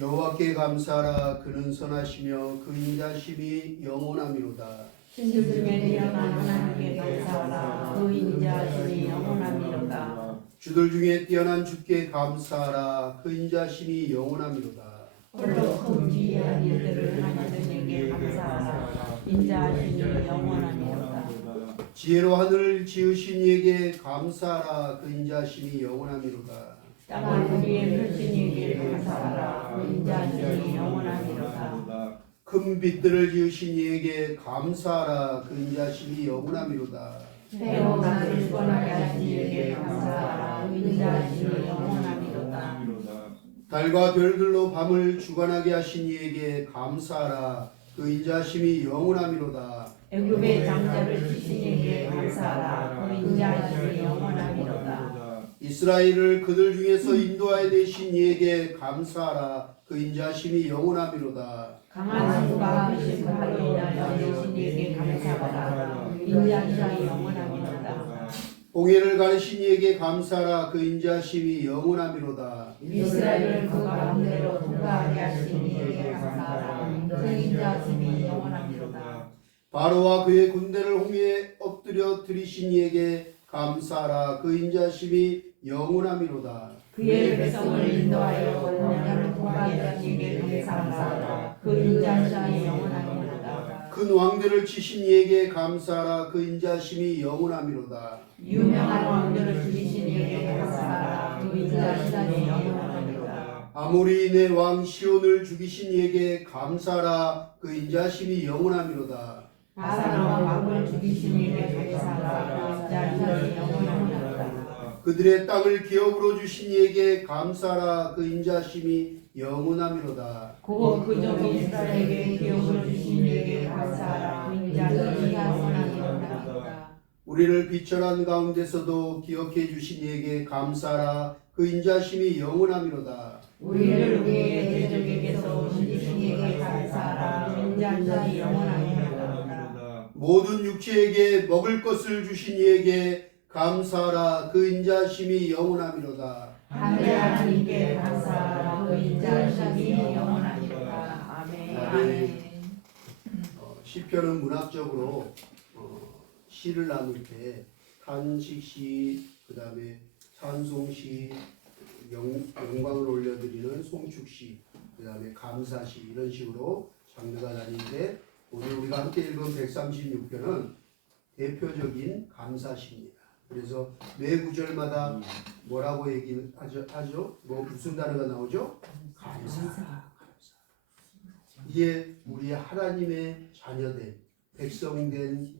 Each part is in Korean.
여호와께 감사하라. 그는 선하시며 그 인자심이 영원하미로다. 신들 중에 뛰어난 하나님께 감사하라. 그 인자심이 영원하미로다. 주들 중에 뛰어난 주께 감사하라. 그 인자심이 영원하미로다. 홀로 큰 기이한 일들을 하시는 이에게 감사하라. 인자심이 영원하미로다. 지혜로 하늘을 지으신 이에게 감사하라. 그 인자심이 영원하미로다. 땅을 위에 펼친 이에게 감사하라. 그 인자심이 영원하미로다. 큰 빛들을 지으신 이에게 감사하라. 그 인자심이 영원하미로다. 해와 낮을 주관하게 하신 이에게 감사하라. 그 인자심이 영원하미로다. 달과 별들로 밤을 주관하게 하신 이에게 감사하라. 그 인자심이 영원하미로다. 애굽의 장자를 치신 이에게 감사하라. 그 인자심이 영원하미로다. 이스라엘을 그들 중에서 인도하여 내신 이에게 감사하라. 그 인자심이 영원하미로다. 강한 수가 하신 바로 인하여 내신 이에게 감사하라. 그 인자심이 영원하미로다. 홍해를 가르신 이에게 감사하라. 그 인자심이 영원하미로다. 이스라엘을 그 가운데로 통과하게 하신 이에게 감사하라. 그 인자심이 영원하미로다. 바로와 그의 군대를 홍해에 엎드려 들이신 이에게 감사하라. 그 인자심이 영원하미로다. 그의 백성을 인도하여 광야를 통과하게 하신 이에게 감사하라. 그 인자심이 영원하미로다. 큰 왕들을 치신 이에게 감사하라. 그 인자심이 영원하미로다. 유명한 왕들을 죽이신 이에게 감사하라. 그 인자심이 영원하미로다. 아모리인의 왕 시온을 죽이신 이에게 감사하라. 그 인자심이 영원하미로다. 바산왕 왕을 죽이신 이에게 감사하라. 그 인자심이 영원하미로다. 그들의 땅을 기업으로 주신 이에게 감사하라. 그 인자심이 영원하미로다. 곧 그종 이스라엘에게 기업을 주신 이에게 감사하라. 그 인자심이 영원하미로다. 우리를 비천한 가운데서도 기억해 주신 이에게 감사하라. 그 인자심이 영원하미로다. 우리를 우리의 대적에게서 주신 이에게 감사하라. 그 인자심이 영원하미로다. 모든 육체에게 먹을 것을 주신 이에게 감사하라. 그 인자심이 영원하미로다. 하늘의 하나님께 감사하라. 그 인자심이 영원하미로다. 아멘. 아멘. 시편은 문학적으로 시를 나눌 때 탄식시, 그 다음에 찬송시, 영광을 올려드리는 송축시, 그 다음에 감사시, 이런 식으로 장르가 나뉘는데 오늘 우리가 함께 읽은 136편은 대표적인 감사시입니다. 그래서 매 구절마다 뭐라고 얘기를 하죠? 무슨 단어가 나오죠? 감사. 이게 우리 하나님의 자녀된 백성된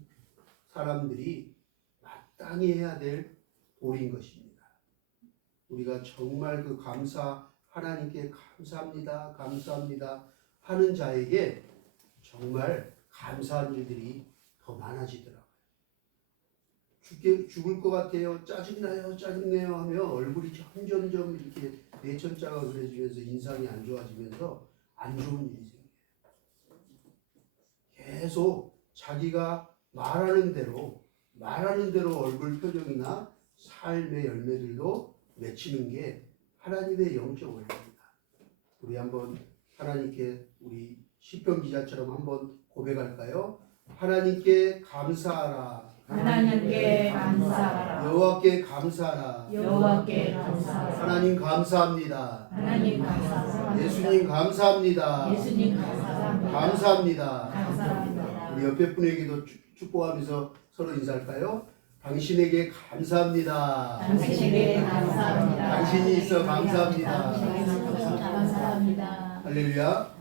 사람들이 마땅히 해야 될 도리인 것입니다. 우리가 정말 그 감사, 하나님께 감사합니다, 감사합니다 하는 자에게 정말 감사한 일들이 더 많아지더라고요. 죽을 것 같아요, 짜증나요, 짜증내요 하며 얼굴이 점점점 이렇게 내천자가 그려지면서 인상이 안 좋아지면서 안 좋은 일이 생겨요. 계속 자기가 말하는 대로 얼굴 표정이나 삶의 열매들도 맺히는 게 하나님의 영적 원리입니다. 우리 한번 하나님께 우리 시편 기자처럼 한번 고백할까요? 하나님께 감사하라. 하나님께 감사하라. 여호와께 감사하라. 여호와께 감사하라. 하나님 감사합니다. 하나님 감사합니다. 예수님 감사합니다. 예수님 감사합니다. 감사합니다. 감사합니다. 우리 옆에 분에게도 축복하면서 서로 인사할까요? 당신에게 감사합니다. 당신에게 감사합니다. 당신이 있어 감사합니다. 감사합니다. 할렐루야.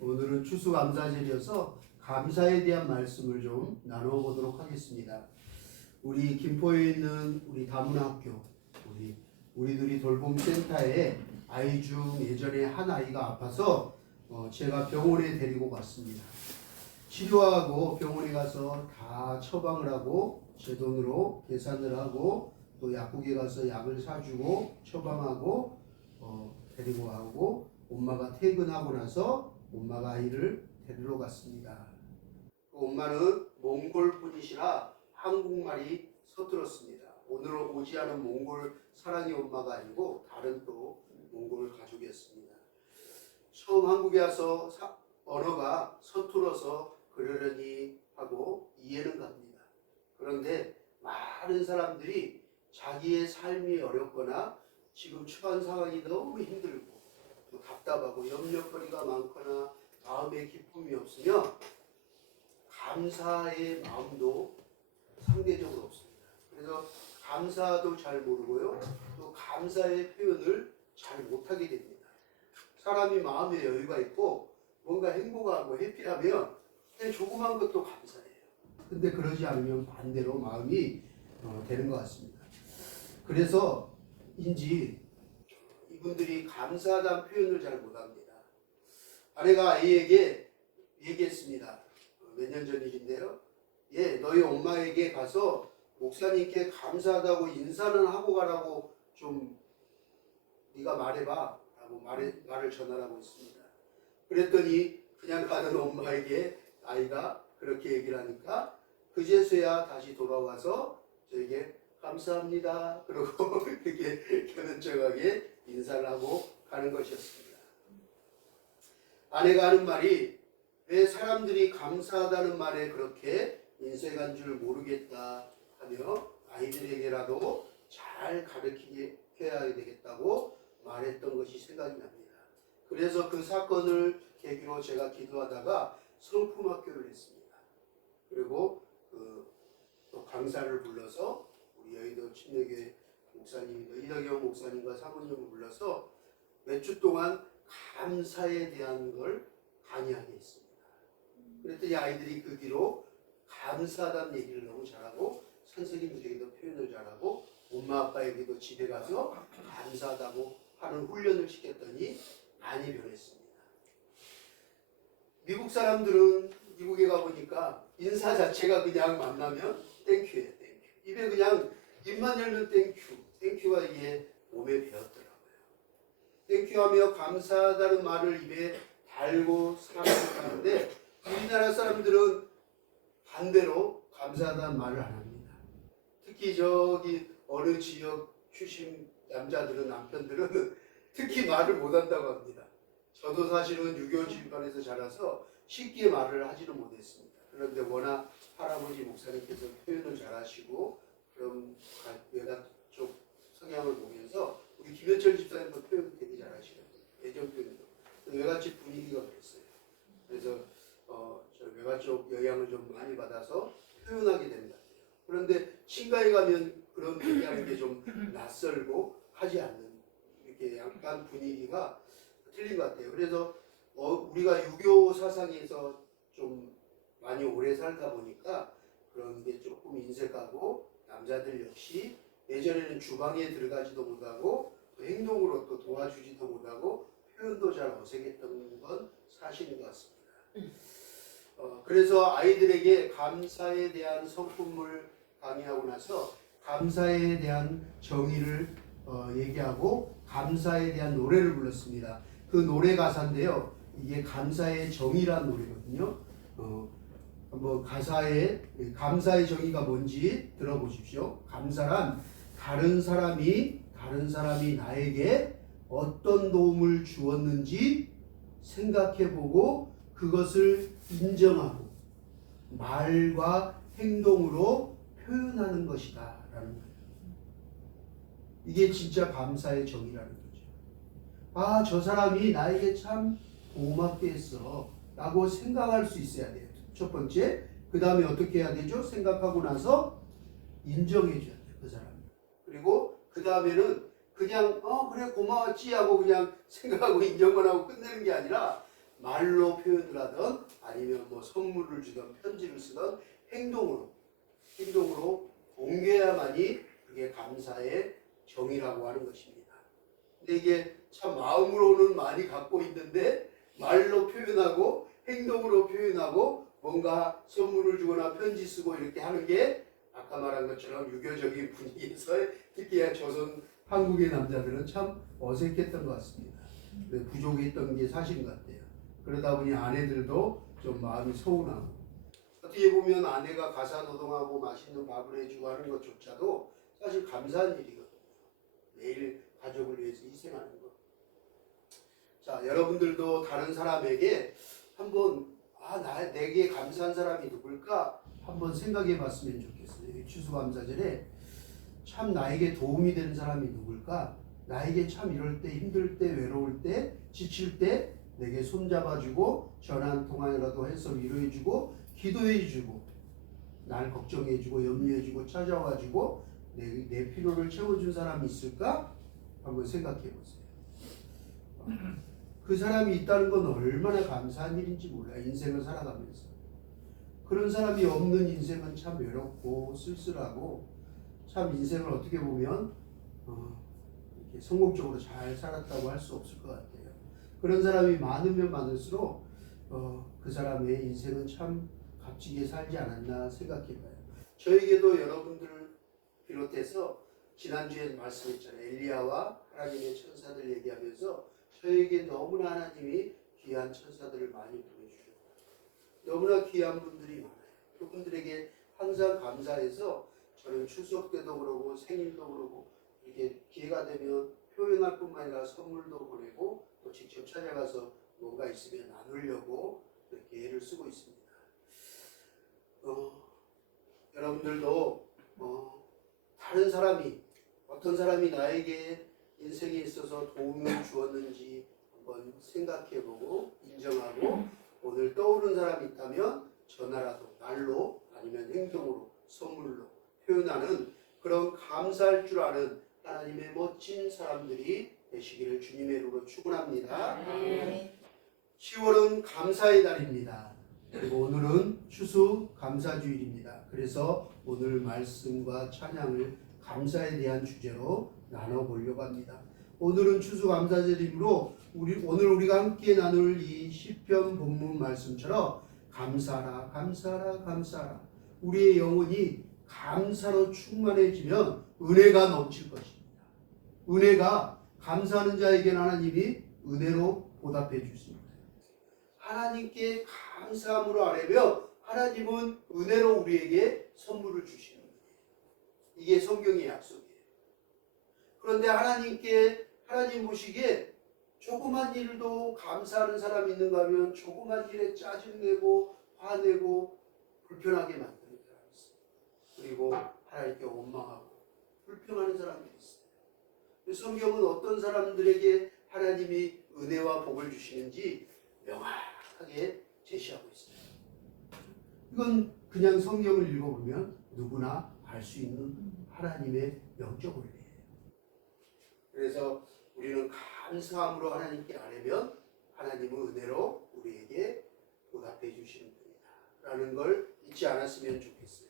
오늘은 추수감사절이어서 감사에 대한 말씀을 좀 나누어 보도록 하겠습니다. 우리 김포에 있는 우리 다문학교 우리들이 돌봄센터에 아이 중 예전에 한 아이가 아파서 제가 병원에 데리고 갔습니다. 치료하고 병원에 가서 다 처방을 하고 제 돈으로 계산을 하고 또 약국에 가서 약을 사주고 처방하고 데리고 가고 엄마가 퇴근하고 나서 엄마가 아이를 데리러 갔습니다. 그 엄마는 몽골 분이시라 한국말이 서툴었습니다. 오늘은 오지 않은 몽골 사랑의 엄마가 아니고 다른 또 몽골 가족이었습니다. 처음 한국에 와서 언어가 서툴어서 그러려니 하고 이해는 갑니다. 그런데 많은 사람들이 자기의 삶이 어렵거나 지금 처한 상황이 너무 힘들고 또 답답하고 염려거리가 많거나 마음에 기쁨이 없으면 감사의 마음도 상대적으로 없습니다. 그래서 감사도 잘 모르고요. 또 감사의 표현을 잘 못하게 됩니다. 사람이 마음에 여유가 있고 뭔가 행복하고 해피하면 그냥 조그만 것도 감사해요. 근데 그러지 않으면 반대로 마음이 되는 것 같습니다. 그래서 인지 이분들이 감사하다는 표현을 잘 못합니다. 아내가 아이에게 얘기했습니다. 몇 년 전 일인데요. 너희 엄마에게 가서 목사님께 감사하다고 인사는 하고 가라고 좀 네가 말해봐 라고 말을 전하라고 했습니다. 그랬더니 그냥 가는 엄마에게 아이가 그렇게 얘기를 하니까 그제서야 다시 돌아와서 저에게 감사합니다 그러고 이렇게 견언적하게 인사를 하고 가는 것이었습니다. 아내가 하는 말이 왜 사람들이 감사하다는 말에 그렇게 인색한 줄 모르겠다 하며 아이들에게라도 잘 가르치게 해야 되겠다고 말했던 것이 생각이 납니다. 그래서 그 사건을 계기로 제가 기도하다가 성품학교를 했습니다. 그리고 또 강사를 불러서 우리 여의도 침례교회 목사님과 이덕영 목사님과 사모님을 불러서 몇 주 동안 감사에 대한 걸 강의하게 했습니다. 그랬더니 아이들이 그 뒤로 감사하다는 얘기를 너무 잘하고 선생님들에게도 표현을 잘하고 엄마 아빠에게도 집에 가서 감사하다고 하는 훈련을 시켰더니 많이 변했습니다. 미국 사람들은 미국에 가보니까 인사 자체가 그냥 만나면 땡큐예요. 땡큐. 입에 그냥 입만 열면 땡큐. 땡큐가 이게 몸에 배었더라고요. 땡큐하며 감사하다는 말을 입에 달고 살아가는데 우리나라 사람들은 반대로 감사하다는 말을 안 합니다. 특히 저기 어느 지역 출신 남자들은 남편들은 특히 말을 못한다고 합니다. 저도 사실은 유교 집안에서 자라서 쉽게 말을 하지는 못했습니다. 그런데 워낙 할아버지 목사님께서 표현을 잘하시고 그런 외가 쪽 성향을 보면서 우리 김현철 집사님도 표현 되게 잘하시거든요. 애정 표현도. 외갓집 분위기가 그랬어요. 그래서 저 외가 쪽 영향을 좀 많이 받아서 표현하게 된 것 같아요. 그런데 친가에 가면 그런 얘기하는 게 좀 낯설고 하지 않는 이렇게 약간 분위기가 틀린 것 같아요. 그래서 우리가 유교 사상에서 좀 많이 오래 살다 보니까 그런 게 조금 인색하고 남자들 역시 예전에는 주방에 들어가지도 못하고 또 행동으로 또 도와주지도 못하고 표현도 잘 어색했던 건 사실인 것 같습니다. 그래서 아이들에게 감사에 대한 성품을 강의하고 나서 감사에 대한 정의를 얘기하고 감사에 대한 노래를 불렀습니다. 그 노래 가사인데요. 이게 감사의 정의란 노래거든요. 한번 가사에 감사의 정의가 뭔지 들어보십시오. 감사란 다른 사람이 나에게 어떤 도움을 주었는지 생각해보고 그것을 인정하고 말과 행동으로 표현하는 것이다 라는 거예요. 이게 진짜 감사의 정의라는 거죠. 저 사람이 나에게 참 고맙게 했어 라고 생각할 수 있어야 돼요. 첫 번째. 그 다음에 어떻게 해야 되죠? 생각하고 나서 인정해 줘야 돼요. 그 사람. 그리고 그 다음에는 그냥 그래 고마웠지 하고 그냥 생각하고 인정만 하고 끝내는 게 아니라 말로 표현을 하든 아니면 뭐 선물을 주든 편지를 쓰든 행동으로 옮겨야만이 그게 감사의 정의라고 하는 것입니다. 근데 이게 참 마음으로는 많이 갖고 있는데 말로 표현하고 행동으로 표현하고 뭔가 선물을 주거나 편지 쓰고 이렇게 하는 게 아까 말한 것처럼 유교적인 분위기에서 특히 조선 한국의 남자들은 참 어색했던 것 같습니다. 부족했던 게 사실인 것 같아요. 그러다 보니 아내들도 좀 마음이 서운하고 어떻게 보면 아내가 가사노동하고 맛있는 밥을 해주고 하는 것조차도 사실 감사한 일이거든요. 매일 가족을 위해서 희생하는 것. 자, 여러분들도 다른 사람에게 한번 내게 감사한 사람이 누굴까 한번 생각해 봤으면 좋겠어요. 이 추수감사절에 참 나에게 도움이 되는 사람이 누굴까? 나에게 참 이럴 때, 힘들 때, 외로울 때, 지칠 때 내게 손잡아주고 전화 한 통화라도 해서 위로해주고 기도해주고 날 걱정해주고 염려해주고 찾아와주고 내 필요를 채워준 사람이 있을까? 한번 생각해 보세요. 그 사람이 있다는 건 얼마나 감사한 일인지 몰라요. 인생을 살아가면서. 그런 사람이 없는 인생은 참 외롭고 쓸쓸하고 참 인생을 어떻게 보면 이렇게 성공적으로 잘 살았다고 할 수 없을 것 같아요. 그런 사람이 많으면 많을수록 그 사람의 인생은 참 값지게 살지 않았나 생각해봐요. 저에게도 여러분들을 비롯해서 지난주에 말씀했잖아요. 엘리야와 하나님의 천사들 얘기하면서 저에게 너무나 하나님이 귀한 천사들을 많이 보내주셨고 너무나 귀한 분들이 많아요. 그분들에게 항상 감사해서 저는 추석 때도 그러고 생일도 그러고 이렇게 기회가 되면 표현할 뿐만 아니라 선물도 보내고 또 직접 찾아가서 뭔가 있으면 나누려고 이렇게 애를 쓰고 있습니다. 여러분들도 다른 사람이 어떤 사람이 나에게 인생에 있어서 도움을 주었는지 한번 생각해보고 인정하고 오늘 떠오른 사람이 있다면 전화라도 말로 아니면 행동으로 선물로 표현하는 그런 감사할 줄 아는 하나님의 멋진 사람들이 되시기를 주님의 이름으로 축원합니다. 10월은 감사의 달입니다. 그리고 오늘은 추수 감사주일입니다. 그래서 오늘 말씀과 찬양을 감사에 대한 주제로 나눠보려고 합니다. 오늘은 추수감사절이므로 오늘 우리가 함께 나눌 이 시편 본문 말씀처럼 감사라 감사라 감사라 우리의 영혼이 감사로 충만해지면 은혜가 넘칠 것입니다. 은혜가 감사하는 자에게는 하나님이 은혜로 보답해 주십니다. 하나님께 감사함으로 아뢰며 하나님은 은혜로 우리에게 선물을 주시는 거예요. 이게 성경의 약속이에요. 그런데 하나님 보시기에 조그만 일도 감사하는 사람이 있는가 하면 조그만 일에 짜증내고 화내고 불편하게 만드는 사람이 있어요. 그리고 하나님께 원망하고 불평하는 사람들이 있어요. 성경은 어떤 사람들에게 하나님이 은혜와 복을 주시는지 명확하게 제시하고 있어요. 이건 그냥 성경을 읽어보면 누구나 알 수 있는 하나님의 영적 원리예요. 그래서 우리는 감사함으로 하나님께 아뢰면 하나님은 은혜로 우리에게 보답해 주시는 분이다 라는 걸 잊지 않았으면 좋겠어요.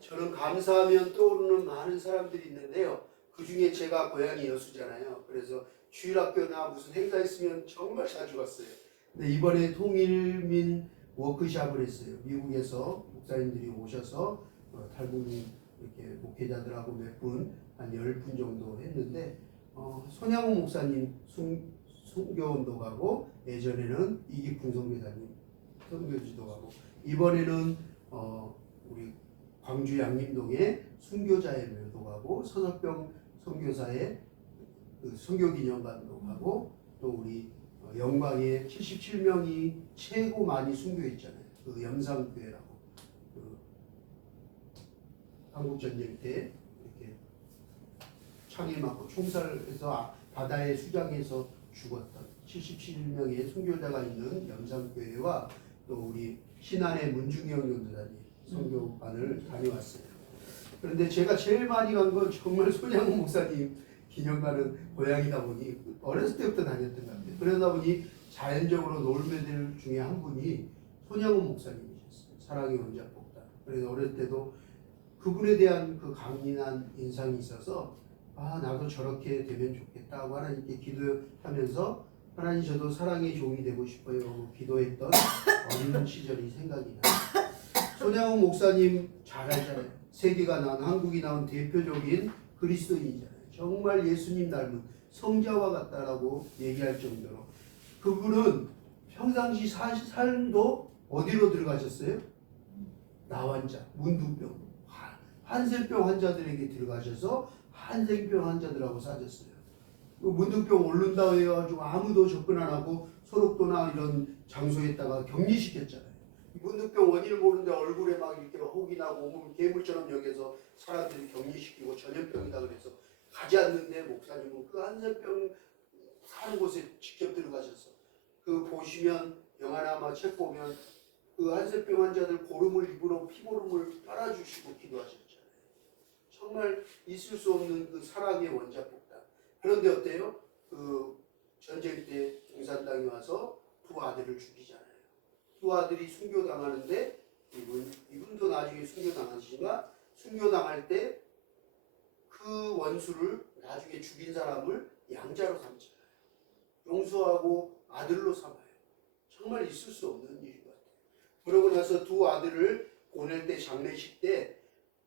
저는 감사하면 떠오르는 많은 사람들이 있는데요. 그 중에 제가 고향이 여수잖아요. 그래서 주일학교나 무슨 행사 있으면 정말 자주 갔어요. 근데 이번에 통일민 워크숍을 했어요. 미국에서 목사님들이 오셔서 탈북민 이렇게 목회자들하고 몇 분, 한 10분 정도 했는데 손양호 목사님 선교원도 가고 예전에는 이기풍 선교사님 선교지도 가고 이번에는 우리 광주 양림동에 순교자회도 가고 서석병 선교사의 그 선교기념관도 가고 또 우리 영광에 77명이 최고 많이 순교했잖아요. 그 염상교회라고 그 한국전쟁 때 이렇게 창에 맞고 총살해서 바다에 수장해서 죽었던 77명의 순교자가 있는 염상교회와 또 우리 신안의 문중영 전도사님 선교관을 다녀왔어요. 그런데 제가 제일 많이 간 건 정말 손양호 목사님 기념관은 고향이다 보니 어렸을 때부터 다녔던 것 같아요. 그러다 보니 자연적으로 놀매들 중에 한 분이 손양호 목사님이셨어요. 사랑의 원자폭탄. 그래서 어렸을 때도 그분에 대한 그 강인한 인상이 있어서 나도 저렇게 되면 좋겠다고 하나님께 기도하면서 하나님 저도 사랑의 종이 되고 싶어요 하고 기도했던 어린 시절이 생각이 나요. 손양호 목사님 잘 알잖아요. 세계가 나온 한국이 나온 대표적인 그리스도인이잖아요. 정말 예수님 닮은 성자와 같다라고 얘기할 정도로 그분은 평상시 삶도 어디로 들어가셨어요? 나환자, 문둥병, 한센병 환자들에게 들어가셔서 한센병 환자들하고 사셨어요. 문둥병 오른다 해가지고 아무도 접근 안 하고 소록도나 이런 장소에다가 격리시켰잖아요. 문둥병 원인을 모르는데 얼굴에 막 이렇게 혹이 나고 몸을 괴물처럼 여겨서 사람들이 격리시키고 전염병이다 그래서 가지 않는데 목사님은 그 한센병 사는 곳에 직접 들어가셔서 그 보시면 영화나 아마 책 보면 그 한센병 환자들 고름을 입으로 피고름을 빨아주시고 기도하셨잖아요. 정말 있을 수 없는 그 사랑의 원자폭탄. 그런데 어때요? 그 전쟁 때 공산당이 와서 두 아들을 죽이잖아요. 두 아들이 순교당하는데 이분도 나중에 순교당하시지만 순교당할 때 그 원수를 나중에 죽인 사람을 양자로 삼잖아요. 용서하고 아들로 삼아요. 정말 있을 수 없는 일인 것 같아요. 그러고 나서 두 아들을 보낼 때 장례식 때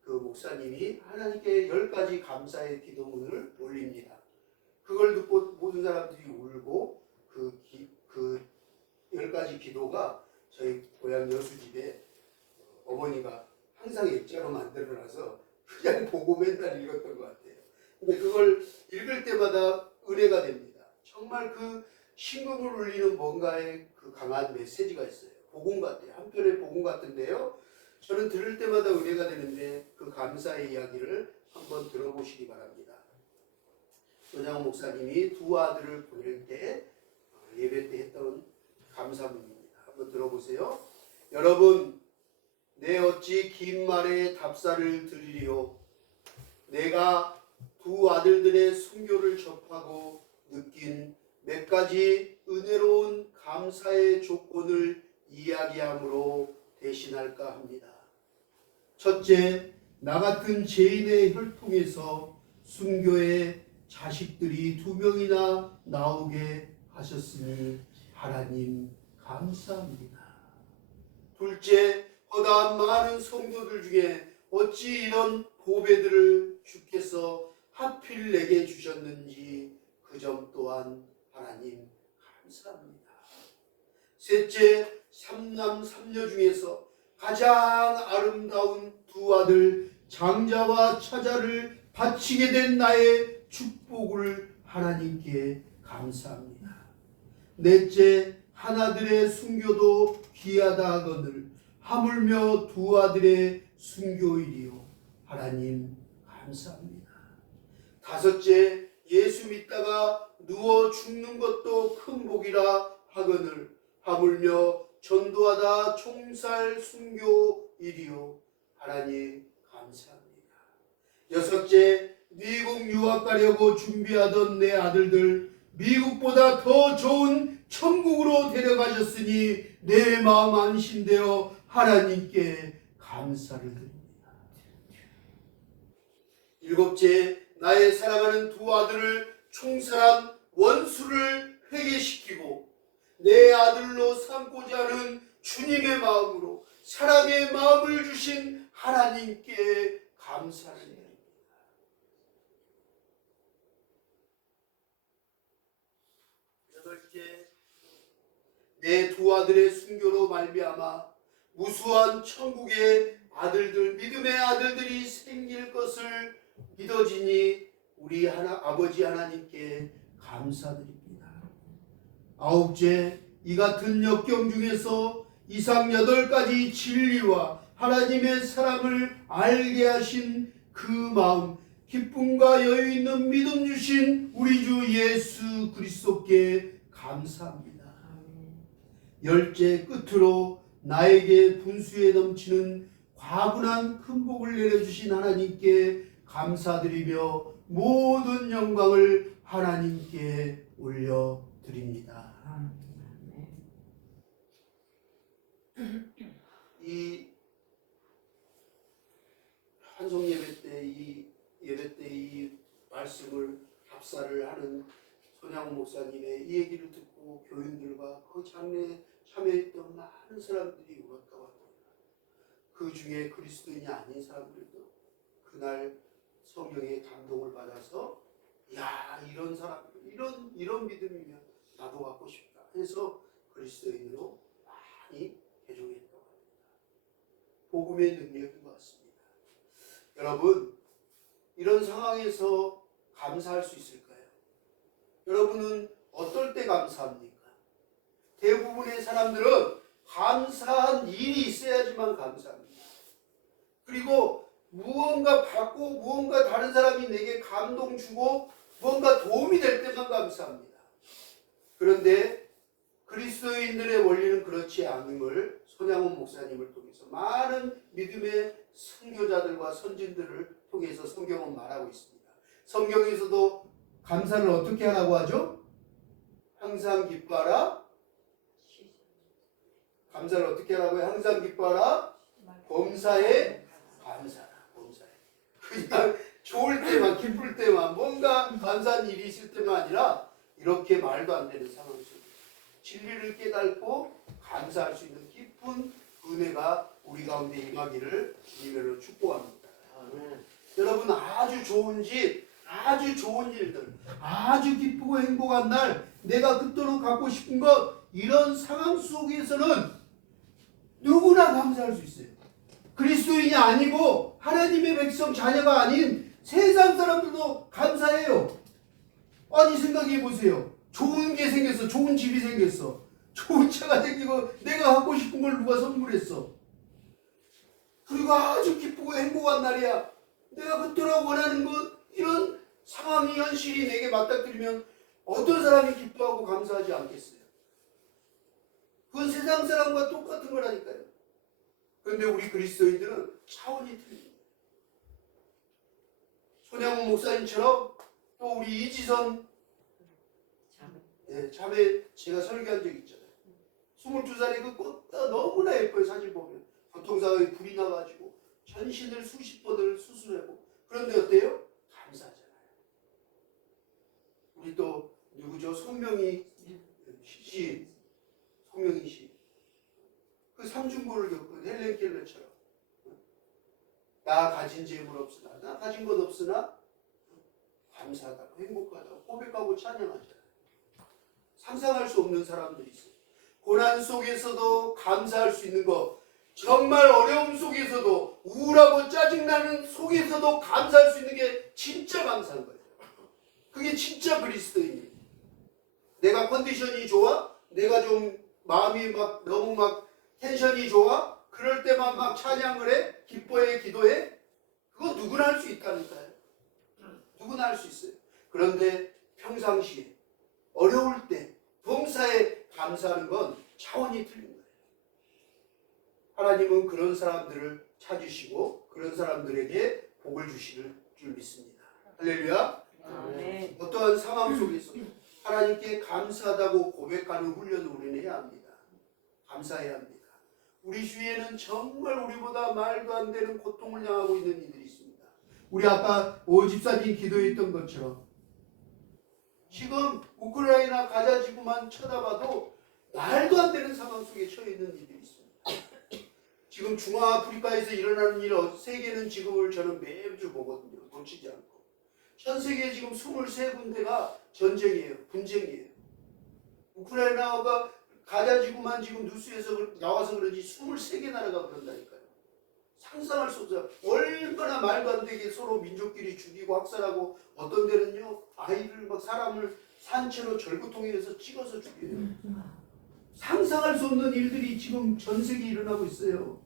그 목사님이 하나님께 10가지 감사의 기도문을 올립니다. 그걸 듣고 모든 사람들이 울고 그 10가지 기도가 저희 고향 여수집에 어머니가 항상 액자로 만들어놔서 그냥 보고 맨날 읽었던 것 같아요. 근데 그걸 읽을 때마다 은혜가 됩니다. 정말 그 심금을 울리는 뭔가의 그 강한 메시지가 있어요. 복음 같아요. 한편의 복음 같은데요. 저는 들을 때마다 은혜가 되는데 그 감사의 이야기를 한번 들어보시기 바랍니다. 조장훈 목사님이 두 아들을 보낼 때 예배 때 했던 감사문입니다. 한번 들어보세요. 여러분, 내 어찌 긴 말에 답사를 드리리요. 내가 두 아들들의 순교를 접하고 느낀 몇 가지 은혜로운 감사의 조건을 이야기함으로 대신할까 합니다. 첫째, 나 같은 죄인의 혈통에서 순교의 자식들이 2명이나 나오게 하셨으니 하나님 감사합니다. 둘째, 허다한 많은 성도들 중에 어찌 이런 보배들을 주께서 하필 내게 주셨는지 그 점 또한 하나님 감사합니다. 셋째, 3남 3녀 중에서 가장 아름다운 두 아들 장자와 차자를 바치게 된 나의 축복을 하나님께 감사합니다. 넷째, 하나들의 순교도 귀하다 하거늘 하물며 두 아들의 순교일이요 하나님 감사합니다. 다섯째, 예수 믿다가 누워 죽는 것도 큰 복이라 하거늘 하물며 전도하다 총살 순교일이요 하나님 감사합니다. 여섯째, 미국 유학 가려고 준비하던 내 아들들 미국보다 더 좋은 천국으로 데려가셨으니 내 마음 안심되어 하나님께 감사를 드립니다. 일곱째, 나의 사랑하는 두 아들을 총살한 원수를 회개시키고 내 아들로 삼고자 하는 주님의 마음으로 사랑의 마음을 주신 하나님께 감사를 드립니다. 여덟째, 내 두 아들의 순교로 말미암아 무수한 천국의 아들들, 믿음의 아들들이 생길 것을 믿어지니 우리 아버지 하나님께 감사드립니다. 아홉째, 이 같은 역경 중에서 이상 8가지 진리와 하나님의 사랑을 알게 하신 그 마음, 기쁨과 여유 있는 믿음 주신 우리 주 예수 그리스도께 감사합니다. 열째, 끝으로 나에게 분수에 넘치는 과분한 큰 복을 내려주신 하나님께 감사드리며 모든 영광을 하나님께 올려드립니다. 이 환송 예배 때 이 말씀을 답사를 하는 손양호 목사님의 이 얘기를 듣고 교인들과 그 장례에 참여했던 많은 사람들이 울었다고 합니다. 그 중에 그리스도인이 아닌 사람들도 그날 성령의 감동을 받아서 야, 이런 사람들, 이런 믿음이면 나도 갖고 싶다 해서 그리스도인으로 많이 개종했다고 합니다. 복음의 능력인 것 같습니다. 여러분, 이런 상황에서 감사할 수 있을까요? 여러분은 어떨 때 감사합니까? 대부분의 사람들은 감사한 일이 있어야지만 감사합니다. 그리고 무언가 받고 무언가 다른 사람이 내게 감동 주고 무언가 도움이 될 때만 감사합니다. 그런데 그리스도인들의 원리는 그렇지 않음을 손양훈 목사님을 통해서 많은 믿음의 선교자들과 선진들을 통해서 성경은 말하고 있습니다. 성경에서도 감사를 어떻게 하라고 하죠? 항상 기뻐하라. 감사를 어떻게 하라고요? 항상 기뻐하라. 범사에 감사하라. 범사에. 그냥 좋을 때만 기쁠 때만 뭔가 감사한 일이 있을 때만 아니라 이렇게 말도 안 되는 상황 속에 진리를 깨닫고 감사할 수 있는 깊은 은혜가 우리 가운데 임하기를 주님으로 축복합니다. 여러분 아주 좋은 집, 아주 좋은 일들, 아주 기쁘고 행복한 날, 내가 그토록 갖고 싶은 것, 이런 상황 속에서는 누구나 감사할 수 있어요. 그리스도인이 아니고 하나님의 백성 자녀가 아닌 세상 사람들도 감사해요. 아니 생각해 보세요. 좋은 게 생겼어. 좋은 집이 생겼어. 좋은 차가 생기고 내가 갖고 싶은 걸 누가 선물했어. 그리고 아주 기쁘고 행복한 날이야. 내가 그토록 원하는 것, 이런 상황이 현실이 내게 맞닥뜨리면 어떤 사람이 기뻐하고 감사하지 않겠어요? 그건 세상 사람과 똑같은 거라니까요. 그런데 우리 그리스도인들은 차원이 틀립니다. 손양훈 목사님처럼 또 우리 이지선 자매 제가 설교한 적 있잖아요. 22살에 그 꽃가 너무나 예뻐요. 사진 보면 교통사고에 불이 나가지고 전신을 수십 번을 수술하고, 그런데 어때요? 감사하잖아요. 우리 또 누구죠? 손명희 씨, 손명희 씨, 그 삼중고를 겪은 헬렌 켈러처럼 나 가진 재물 없으나, 나 가진 것 없으나 감사하다고 행복하다고 고백하고 찬양하잖아요. 상상할 수 없는 사람들이 있어요. 고난 속에서도 감사할 수 있는 것, 정말 어려움 속에서도 우울하고 짜증나는 속에서도 감사할 수 있는 게 진짜 감사한 거예요. 그게 진짜 그리스도인이에요. 내가 컨디션이 좋아? 내가 좀 마음이 막 너무 막 텐션이 좋아? 그럴 때만 막 찬양을 해? 기뻐해? 기도해? 그거 누구나 할 수 있다니까요. 누구나 할 수 있어요. 그런데 평상시에 어려울 때 범사에 감사하는 건 차원이 틀린 거예요. 하나님은 그런 사람들을 찾으시고 그런 사람들에게 복을 주실 줄 믿습니다. 할렐루야. 아멘. 어떠한 상황 속에서 하나님께 감사하다고 고백하는 훈련을 우리는 해야 합니다. 감사해야 합니다. 우리 주위에는 정말 우리보다 말도 안 되는 고통을 당하고 있는 이들이 있습니다. 우리 아까 오 집사님 기도했던 것처럼 지금 우크라이나 가자 지구만 쳐다봐도 말도 안 되는 상황 속에 처해 있는 이들이 있습니다. 지금 중앙아프리카에서 일어나는 일, 세계는 지금을 저는 매주 보거든요. 놓치지 않고. 전 세계에 지금 23군데가 전쟁이에요. 분쟁이에요. 우크라이나가 가자 지구만 지금 뉴스에서 나와서 그런지 23개 나라가 그런다니까요. 상상할 수 없어요. 얼마나 말도 안 되게 서로 민족끼리 죽이고 학살하고, 어떤 데는요 아이를 막 사람을 산채로 절구통에서 찍어서 죽여요. 상상할 수 없는 일들이 지금 전 세계에 일어나고 있어요.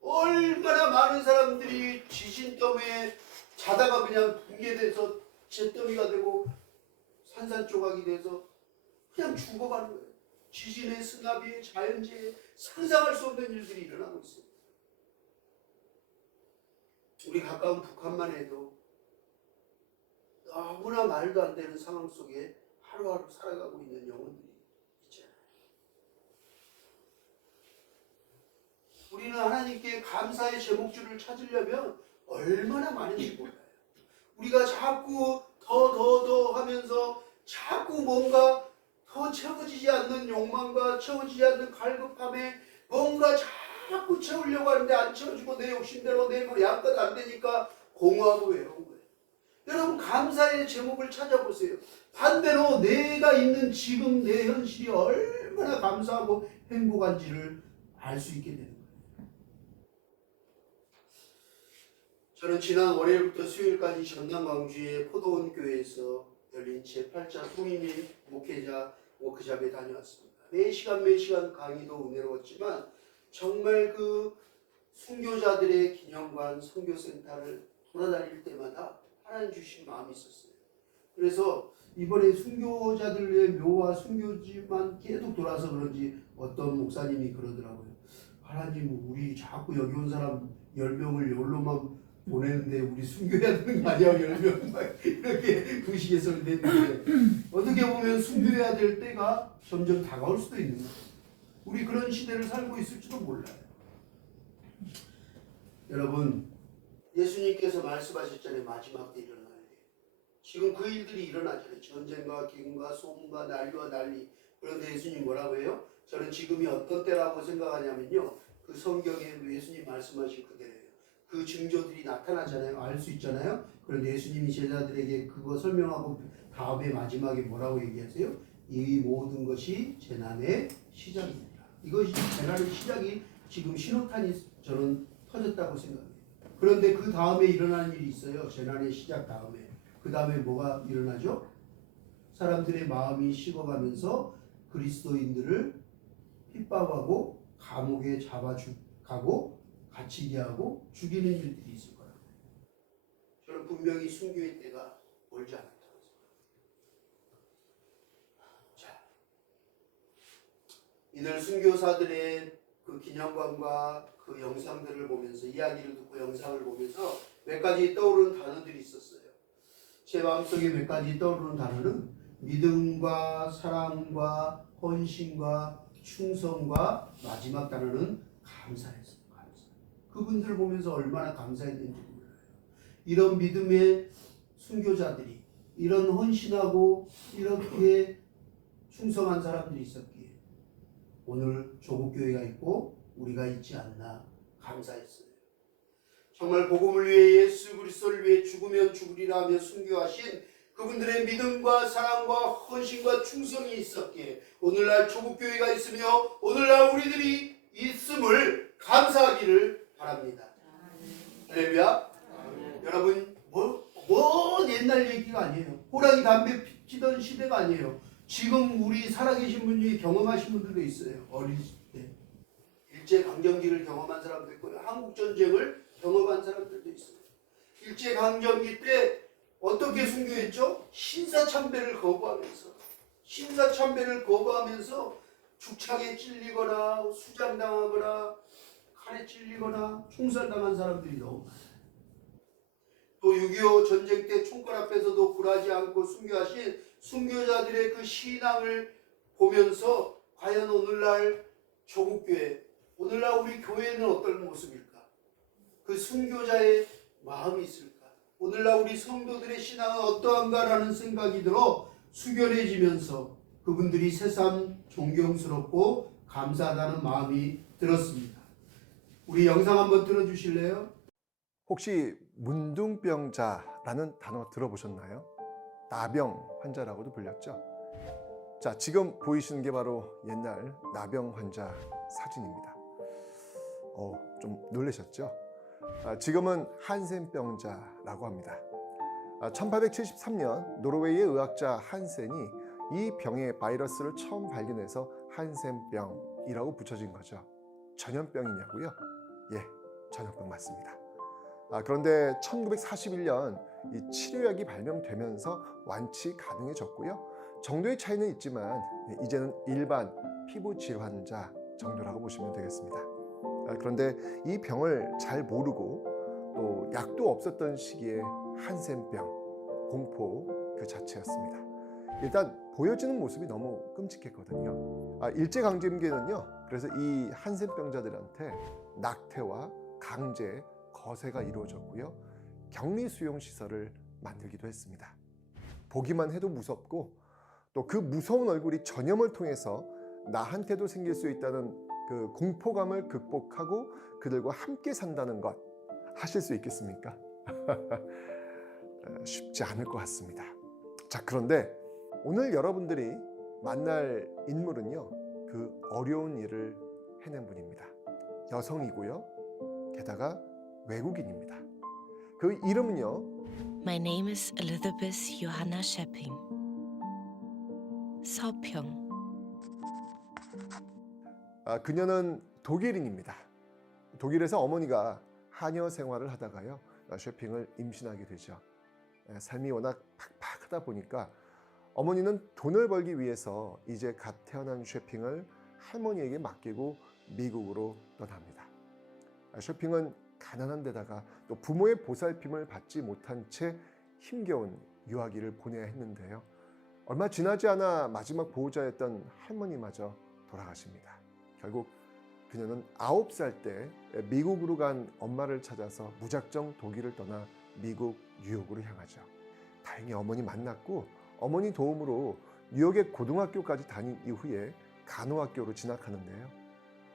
얼마나 많은 사람들이 지진더미에 자다가 그냥 붕괴돼서 잿더미가 되고 산산조각이 돼서 그냥 죽어가는 거예요. 지진의 승합의 자연재해, 상상할 수 없는 일들이 일어나고 있어요. 우리 가까운 북한만 해도 너무나 말도 안 되는 상황 속에 하루하루 살아가고 있는 영혼들이 있잖아요. 우리는 하나님께 감사의 제목줄을 찾으려면 얼마나 많은지 몰라요. 우리가 자꾸 더 하면서 자꾸 뭔가 더 채워지지 않는 욕망과 채워지지 않는 갈급함에 뭔가 자꾸 채우려고 하는데 안 채워지고 내 욕심대로 내 양껏 안 되니까 공허하고 외로운 거예요. 여러분 감사의 제목을 찾아보세요. 반대로 내가 있는 지금 내 현실이 얼마나 감사하고 행복한지를 알 수 있게 되는 거예요. 저는 지난 월요일부터 수요일까지 전남 광주의 포도원 교회에서 열린 제8차 송임인 목회자 워크숍에 다녀왔습니다. 매 시간 강의도 은혜로웠지만 정말 그 순교자들의 기념관 선교센터를 돌아다닐 때마다 하나님 주신 마음이 있었어요. 그래서 이번에 순교자들의 묘와 순교지만 계속 돌아서 그런지 어떤 목사님이 그러더라고요. 하나님, 우리 자꾸 여기 온 사람 10명을 여기로만 보내는데 우리 순교해야 되는 거 아니야? 10명 막 이렇게 의식해서 됐는데 어떻게 보면 순교해야 될 때가 점점 다가올 수도 있는 거예요. 우리 그런 시대를 살고 있을지도 몰라요. 여러분, 예수님께서 말씀하셨잖아요. 마지막 때 일어날 일. 지금 그 일들이 일어나잖아요. 전쟁과 기근과 소음과 난리와 난리. 그런데 예수님 뭐라고 해요? 저는 지금이 어떤 때라고 생각하냐면요. 그 성경에 예수님 말씀하신 그대로예요. 그 징조들이 나타나잖아요. 알 수 있잖아요. 그런데 예수님이 제자들에게 그거 설명하고 다음에 마지막에 뭐라고 얘기하세요? 이 모든 것이 재난의 시작입니다. 이것이 재난의 시작이 지금 신호탄이 저는 터졌다고 생각해요. 그런데 그 다음에 일어나는 일이 있어요. 재난의 시작 다음에. 그 다음에 뭐가 일어나죠? 사람들의 마음이 식어가면서 그리스도인들을 핍박하고 감옥에 잡아가고 갇히게 하고 죽이는 일들이 있을 거라고. 저는 분명히 순교의 때가 멀지 않았다고 생각합니다. 자, 이들 순교사들의 그 기념관과 그 영상들을 보면서 이야기를 듣고 영상을 보면서 몇 가지 떠오르는 단어들이 있었어요. 제 마음속에 몇 가지 떠오르는 단어는 믿음과 사랑과 헌신과 충성과 마지막 단어는 감사였어요. 감사. 그분들을 보면서 얼마나 감사했는지 몰라요. 이런 믿음의 순교자들이 이런 헌신하고 이렇게 충성한 사람들이 있었기에 오늘 조국교회가 있고 우리가 있지 않나 감사했어요. 정말 복음을 위해 예수 그리스도를 위해 죽으면 죽으리라 하며 순교하신 그분들의 믿음과 사랑과 헌신과 충성이 있었기에 오늘날 조국교회가 있으며 오늘날 우리들이 있음을 감사하기를 바랍니다. 할렐루야. 여러분 먼 옛날 얘기가 아니에요. 호랑이 담배 피던 시대가 아니에요. 지금 우리 살아계신 분이 경험하신 분들도 있어요. 어릴 때 일제강점기를 경험한 사람도 있고요. 한국전쟁을 경험한 사람들도 있어요. 일제강점기 때 어떻게 순교했죠? 신사참배를 거부하면서 죽창에 찔리거나 수장당하거나 칼에 찔리거나 총살당한 사람들이 너무 많아요. 또 6.25 전쟁 때 총괄 앞에서도 굴하지 않고 순교하신 순교자들의 그 신앙을 보면서 과연 오늘날 조국교회, 오늘날 우리 교회는 어떤 모습일까? 그 순교자의 마음이 있을까? 오늘날 우리 성도들의 신앙은 어떠한가라는 생각이 들어 숙연해지면서 그분들이 새삼 존경스럽고 감사하다는 마음이 들었습니다. 우리 영상 한번 들어주실래요? 혹시 문둥병자라는 단어 들어보셨나요? 나병 환자라고도 불렸죠. 자, 지금 보이시는 게 바로 옛날 나병 환자 사진입니다. 좀 놀라셨죠? 지금은 한센병자라고 합니다. 1873년 노르웨이의 의학자 한센이 이 병의 바이러스를 처음 발견해서 한센병이라고 붙여진 거죠. 전염병이냐고요? 예, 전염병 맞습니다. 그런데 1941년 이 치료약이 발명되면서 완치 가능해졌고요. 정도의 차이는 있지만 이제는 일반 피부 질환자 정도라고 보시면 되겠습니다. 그런데 이 병을 잘 모르고 또 약도 없었던 시기에 한센병, 공포 그 자체였습니다. 일단 보여지는 모습이 너무 끔찍했거든요. 일제강점기에는요, 그래서 이 한센병자들한테 낙태와 강제, 거세가 이루어졌고요. 격리수용시설을 만들기도 했습니다. 보기만 해도 무섭고 또 그 무서운 얼굴이 전염을 통해서 나한테도 생길 수 있다는 그 공포감을 극복하고 그들과 함께 산다는 것 하실 수 있겠습니까? 쉽지 않을 것 같습니다. 자, 그런데 오늘 여러분들이 만날 인물은요, 그 어려운 일을 해낸 분입니다. 여성이고요, 게다가 외국인입니다. 그 이름은요, My name is Elizabeth Johanna Schepping. 서평. 그녀는 독일인입니다. 독일에서 어머니가 하녀 생활을 하다가요, 쇼핑을 임신하게 되죠. 삶이 워낙 팍팍하다 보니까 어머니는 돈을 벌기 위해서 이제 갓 태어난 쇼핑을 할머니에게 맡기고 미국으로 떠납니다. 쇼핑은 가난한 데다가 또 부모의 보살핌을 받지 못한 채 힘겨운 유아기를 보내야 했는데요. 얼마 지나지 않아 마지막 보호자였던 할머니마저 돌아가십니다. 결국 그녀는 9살 때 미국으로 간 엄마를 찾아서 무작정 독일을 떠나 미국 뉴욕으로 향하죠. 다행히 어머니 만났고 어머니 도움으로 뉴욕의 고등학교까지 다닌 이후에 간호학교로 진학하는데요.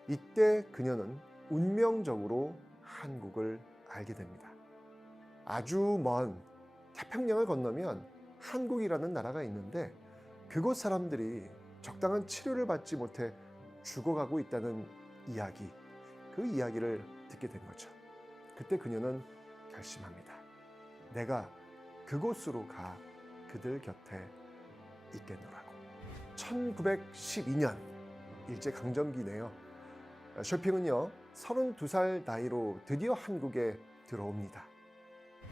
이때 그녀는 운명적으로 한국을 알게 됩니다. 아주 먼 태평양을 건너면 한국이라는 나라가 있는데 그곳 사람들이 적당한 치료를 받지 못해 죽어가고 있다는 이야기, 그 이야기를 듣게 된 거죠. 그때 그녀는 결심합니다. 내가 그곳으로 가 그들 곁에 있겠노라고. 1912년 일제강점기네요. 쇼핑은요 32살 나이로 드디어 한국에 들어옵니다.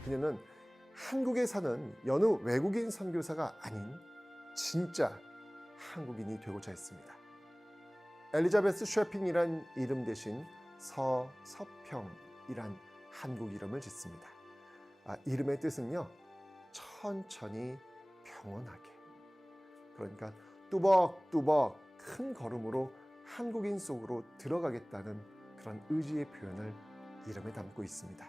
그녀는 한국에 사는 여느 외국인 선교사가 아닌 진짜 한국인이 되고자 했습니다. 엘리자베스 쇼핑이란 이름 대신 서평이란 한국 이름을 짓습니다. 이름의 뜻은요 천천히 평온하게, 그러니까 뚜벅뚜벅 큰 걸음으로 한국인 속으로 들어가겠다는 그런 의지의 표현을 이름에 담고 있습니다.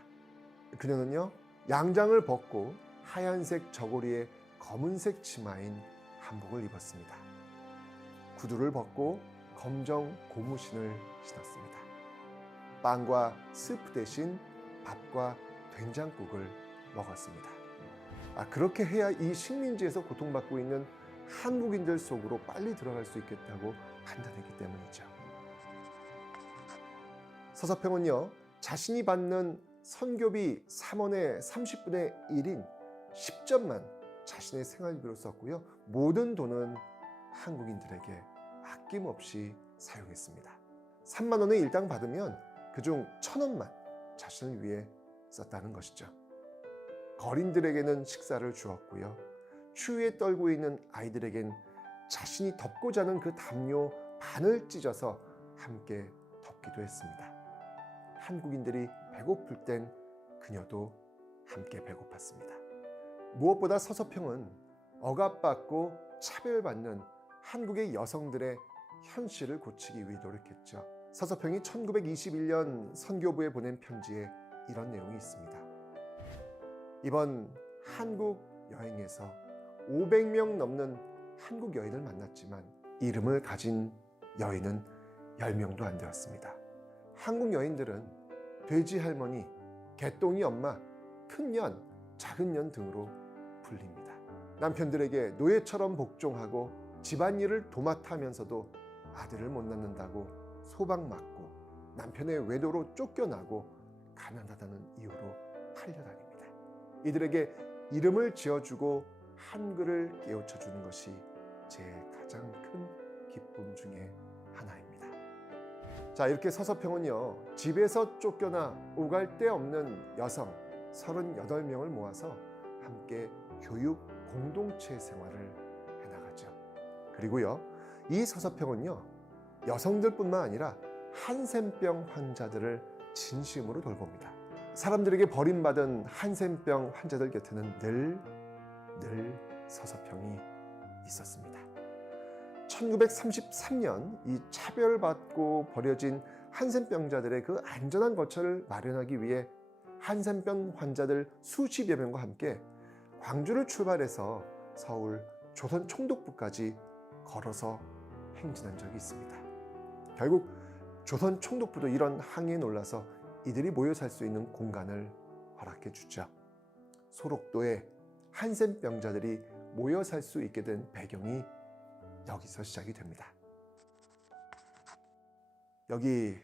그녀는요 양장을 벗고 하얀색 저고리에 검은색 치마인 한복을 입었습니다. 구두를 벗고 검정 고무신을 신었습니다. 빵과 스프 대신 밥과 된장국을 먹었습니다. 그렇게 해야 이 식민지에서 고통받고 있는 한국인들 속으로 빨리 들어갈 수 있겠다고 판단했기 때문이죠. 서서평은요 자신이 받는 선교비 3원의 30분의 1인 10점만 자신의 생활비로 썼고요. 모든 돈은 한국인들에게 아낌없이 사용했습니다. 3만 원의 일당 받으면 그중 1,000원만 자신을 위해 썼다는 것이죠. 거린들에게는 식사를 주었고요. 추위에 떨고 있는 아이들에겐 자신이 덮고 자는 그 담요 반을 찢어서 함께 덮기도 했습니다. 한국인들이 배고플 땐 그녀도 함께 배고팠습니다. 무엇보다 서서평은 억압받고 차별받는 한국의 여성들의 현실을 고치기 위해 노력했죠. 서서평이 1921년 선교부에 보낸 편지에 이런 내용이 있습니다. 이번 한국 여행에서 500명 넘는 한국 여인을 만났지만 이름을 가진 여인은 10명도 안 되었습니다. 한국 여인들은 돼지 할머니, 개똥이 엄마, 큰 년, 작은 년 등으로 불립니다. 남편들에게 노예처럼 복종하고 집안일을 도맡아 하면서도 아들을 못 낳는다고 소박맞고 남편의 외도로 쫓겨나고 가난하다는 이유로 팔려다닙니다. 이들에게 이름을 지어주고 한글을 깨우쳐주는 것이 제 가장 큰 기쁨 중에 하나입니다. 자, 이렇게 서서평은요 집에서 쫓겨나 오갈 데 없는 여성 38명을 모아서 함께 교육 공동체 생활을 해나가죠. 그리고요 이 서서평은요 여성들뿐만 아니라 한센병 환자들을 진심으로 돌봅니다. 사람들에게 버림받은 한센병 환자들 곁에는 늘 서서평이 있었습니다. 1933년 이 차별받고 버려진 한센병자들의 그 안전한 거처를 마련하기 위해 한센병 환자들 수십여 명과 함께 광주를 출발해서 서울 조선 총독부까지 걸어서 행진한 적이 있습니다. 결국 조선 총독부도 이런 항의에 놀라서 이들이 모여 살 수 있는 공간을 허락해 주죠. 소록도에 한센병자들이 모여 살 수 있게 된 배경이 여기서 시작이 됩니다. 여기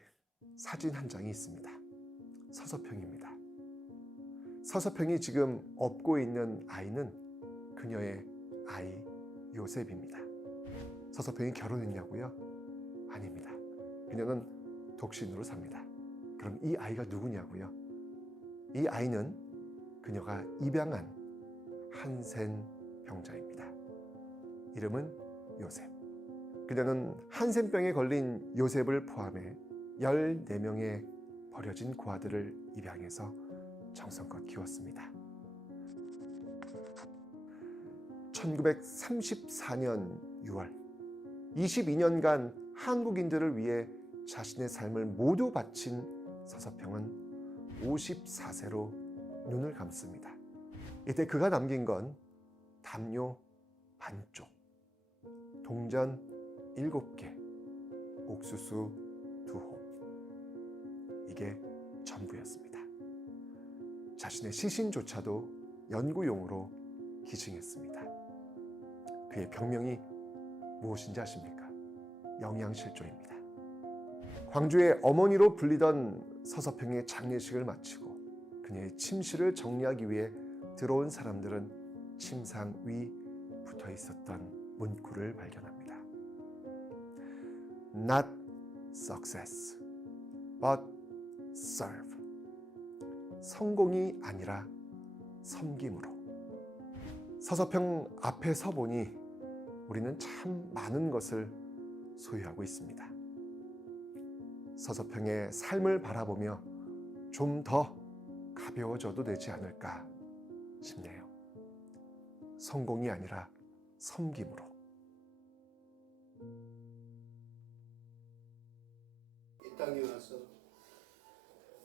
사진 한 장이 있습니다. 서서평입니다. 서서평이 지금 업고 있는 아이는 그녀의 아이 요셉입니다. 서서평이 결혼했냐고요? 아닙니다. 그녀는 독신으로 삽니다. 그럼 이 아이가 누구냐고요? 이 아이는 그녀가 입양한 한센 병자입니다. 이름은 요셉. 그녀는 한센병에 걸린 요셉을 포함해 14명의 버려진 고아들을 입양해서 정성껏 키웠습니다. 1934년 6월 22년간 한국인들을 위해 자신의 삶을 모두 바친 서서평은 54세로 눈을 감습니다. 이때 그가 남긴 건 담요 반쪽, 동전 7개, 옥수수 2호. 이게 전부였습니다. 자신의 시신조차도 연구용으로 기증했습니다. 그의 병명이 무엇인지 아십니까? 영양실조입니다. 광주의 어머니로 불리던 서서평의 장례식을 마치고 그녀의 침실을 정리하기 위해 들어온 사람들은 침상 위 붙어 있었던 문구를 발견합니다. Not success, but serve. 성공이 아니라 섬김으로. 서서평 앞에 서 보니 우리는 참 많은 것을 소유하고 있습니다. 서서평의 삶을 바라보며 좀 더 가벼워져도 되지 않을까 싶네요. 성공이 아니라 섬김으로. 이 땅에 와서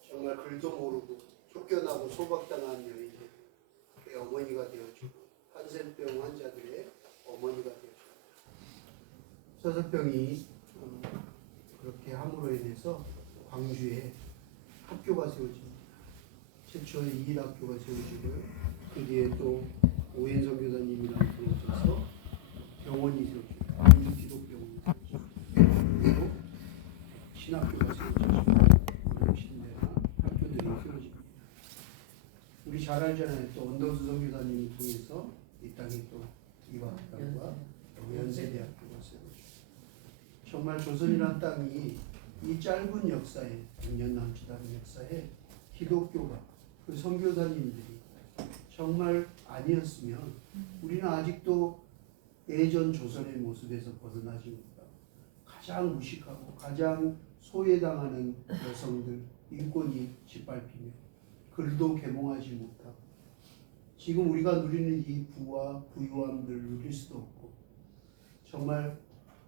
정말 글도 모르고 쫓겨나고 소박당한 여인이 그의 어머니가 되어주고 한센병 환자들의 어머니가 되어주고 서서평이 그렇게 함으로 인해서 광주에 학교가 세워집니다. 최초의 이일학교가 세워지고요. 그 뒤에 또 오행선 교사님이랑 들어오셔서 병원이 세워지고 광주 기독병원이 세워지고 그리고 신학교가 세워지고 신대나 학교들이 세워집니다. 우리 잘 알잖아요. 또 언더수 선교사님을 통해서 이 땅에 또 이화학당과 연세대학교가 세워지고 정말 조선이라는 땅이 이 짧은 역사에 100년 남지도 않은 역사에 기독교가 그 선교사님들이 정말 아니었으면 우리는 아직도 예전 조선의 모습에서 벗어나지 못하고 가장 무식하고 가장 소외당하는 여성들 인권이 짓밟히며 글도 계몽하지 못하고 지금 우리가 누리는 이 부와 부유함들을 누릴 수도 없고 정말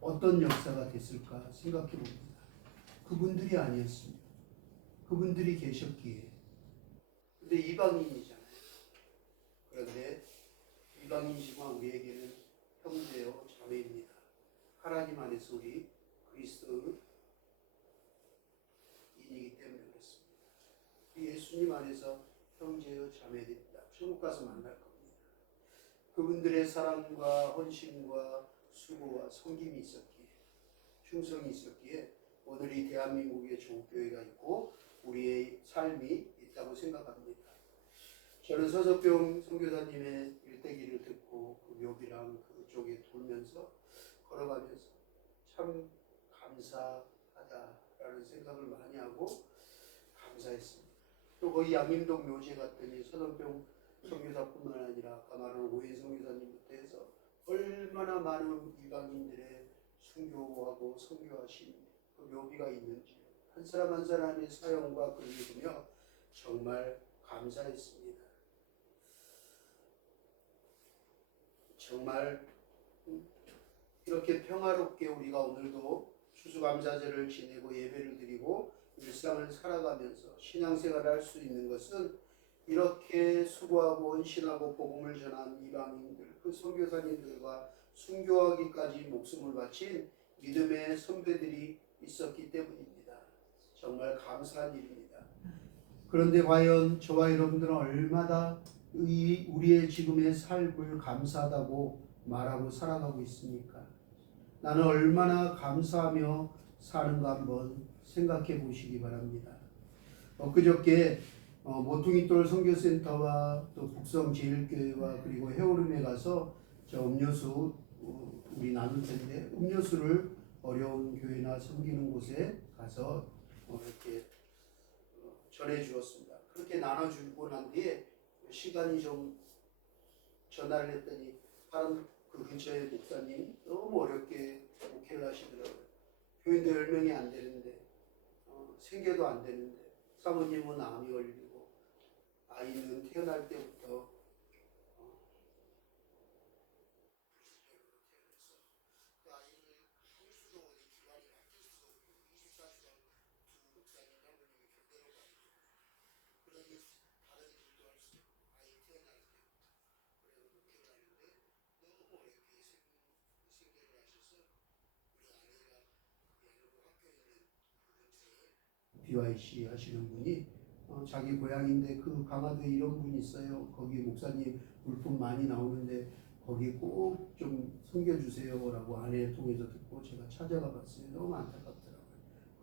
어떤 역사가 됐을까 생각해 봅니다. 그분들이 아니었습니다. 그분들이 계셨기에. 근데 이방인이잖아요. 그런데 이방인이지만 우리에게는 형제요 자매입니다. 하나님 안에서 우리 그리스도인이기 때문에 그렇습니다. 예수님 안에서 형제요 자매됩니다. 천국 가서 만날 겁니다. 그분들의 사랑과 헌신과 수고와 섬김이 있었기에 충성이 있었기에 오늘 이 대한민국에 조국교회가 있고 우리의 삶이 있다고 생각합니다. 저는 서서평 선교사님의 일대기를 듣고 그 묘비랑 그쪽에 돌면서 걸어가면서 참 감사하다라는 생각을 많이 하고 감사했습니다. 또 거기 양림동 묘지 갔더니 서서평 선교사뿐만 아니라 아까 말한 오해 선교사님부터 해서 얼마나 많은 이방인들의 순교하고 선교하신 그 묘비가 있는지 한 사람 한 사람의 사용과 글을 보며 정말 감사했습니다. 정말 이렇게 평화롭게 우리가 오늘도 추수감사제를 지내고 예배를 드리고 일상을 살아가면서 신앙생활을 할 수 있는 것은 이렇게 수고하고 헌신하고 복음을 전한 이방인들, 그 선교사님들과 순교하기까지 목숨을 바친 믿음의 선배들이 있었기 때문입니다. 정말 감사한 일입니다. 그런데 과연 저와 여러분들은 얼마나 우리의 지금의 삶을 감사하다고 말하고 살아가고 있습니까? 나는 얼마나 감사하며 사는가 한번 생각해 보시기 바랍니다. 그저께 모퉁이돌 선교센터와 또 북성제일교회와 그리고 해오름에 가서 저 음료수 우리 나눌 텐데 음료수를 어려운 교회나 섬기는 곳에 가서 이렇게 전해 주었습니다. 그렇게 나눠주고 난 뒤에 시간이 좀 전화를 했더니 다른 그 근처의 목사님 너무 어렵게 목회를 하시더라고요. 교인도 10명이 안 되는데 생계도 안 되는데 사모님은 암이 걸리고 아이는 태어날 때부터 BYC 하시는 분이 자기 고향인데 그 강화도에 이런 분이 있어요. 거기 목사님 물품 많이 나오는데 거기 꼭 좀 섬겨주세요라고 아내 통해서 듣고 제가 찾아가 봤어요. 너무 안타깝더라고요.